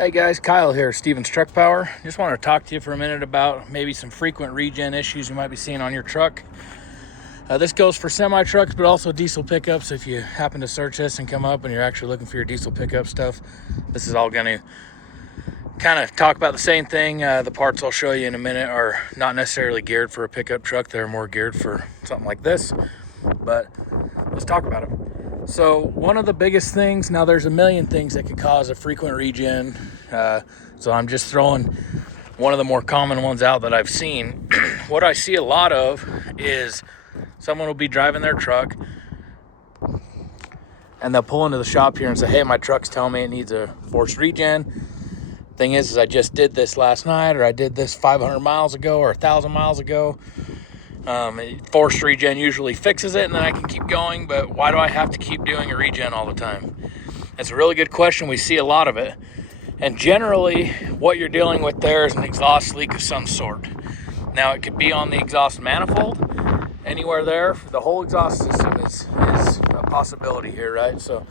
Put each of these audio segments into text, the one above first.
Hey guys, Kyle here, Stevens Truck Power. Just want to talk to you for a minute about maybe some frequent regen issues you might be seeing on your truck. This goes for semi-trucks, but also diesel pickups. If you happen to search this and come up and you're actually looking for your diesel pickup stuff, this is all going to kind of talk about the same thing. The parts I'll show you in a minute are not necessarily geared for a pickup truck. They're more geared for something like this, but let's talk about it. So one of the biggest things, now there's a million things that could cause a frequent regen. So I'm just throwing one of the more common ones out that I've seen. What I see a lot of is someone will be driving their truck and they'll pull into the shop here and say, hey, my truck's telling me it needs a forced regen. Thing is I just did this last night, or I did this 500 miles ago or 1,000 miles ago. Forced regen usually fixes it and then I can keep going, but why do I have to keep doing a regen all the time? That's a really good question. We see a lot of it. And generally what you're dealing with there is an exhaust leak of some sort. Now it could be on the exhaust manifold, anywhere there. The whole exhaust system is a possibility here, right? So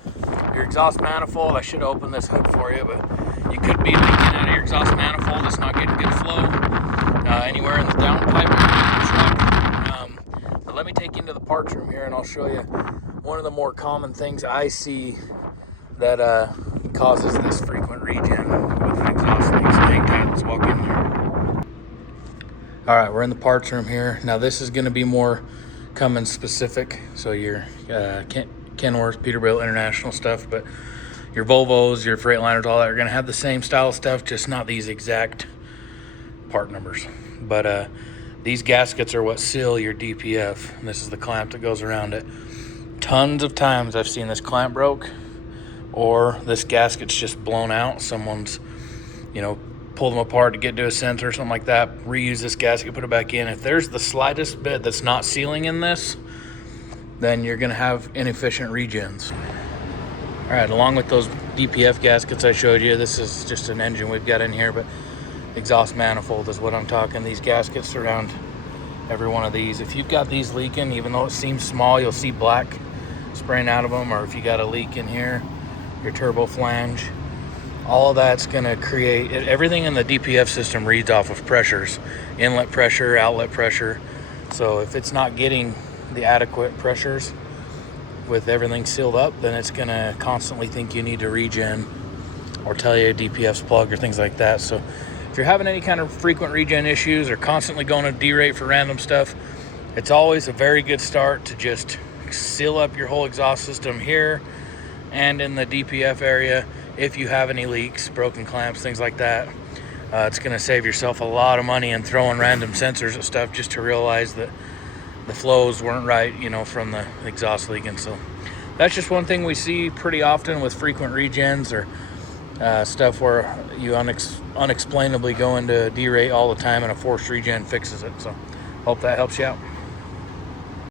your exhaust manifold, I should open this hood for you, but you could be leaking out of your exhaust manifold. It's not getting good flow. Anywhere in the downpipe of your truck. But let me take you into the parts room here and I'll show you one of the more common things I see that causes this frequent regen with an exhaust leak. So hang tight, let's walk in here. All right, we're in the parts room here. Now this is gonna be more Cummins specific. So your Kenworth, Peterbilt International stuff, but your Volvos, your Freightliners, all that are gonna have the same style of stuff, just not these exact part numbers. But these gaskets are what seal your DPF. And this is the clamp that goes around it. Tons of times I've seen this clamp broke or this gasket's just blown out. Someone's, pulled them apart to get to a sensor or something like that, reuse this gasket, put it back in. If there's the slightest bit that's not sealing in this, then you're gonna have inefficient regens. All right, along with those DPF gaskets I showed you, this is just an engine we've got in here, but exhaust manifold is what I'm talking. These gaskets surround every one of these. If you've got these leaking, even though it seems small, you'll see black spraying out of them. Or if you got a leak in here, your turbo flange, all of that's gonna create, everything in the DPF system reads off of pressures, inlet pressure, outlet pressure. So if it's not getting the adequate pressures with everything sealed up, then it's gonna constantly think you need to regen or tell you DPF's plugged or things like that. So if you're having any kind of frequent regen issues or constantly going to derate for random stuff, it's always a very good start to just seal up your whole exhaust system here and in the DPF area. If you have any leaks, broken clamps, things like that, it's going to save yourself a lot of money in throwing random sensors and stuff just to realize that the flows weren't right, from the exhaust leaking. So that's just one thing we see pretty often with frequent regens or stuff where you unexplainably go into derate all the time and a forced regen fixes it. So hope that helps you out.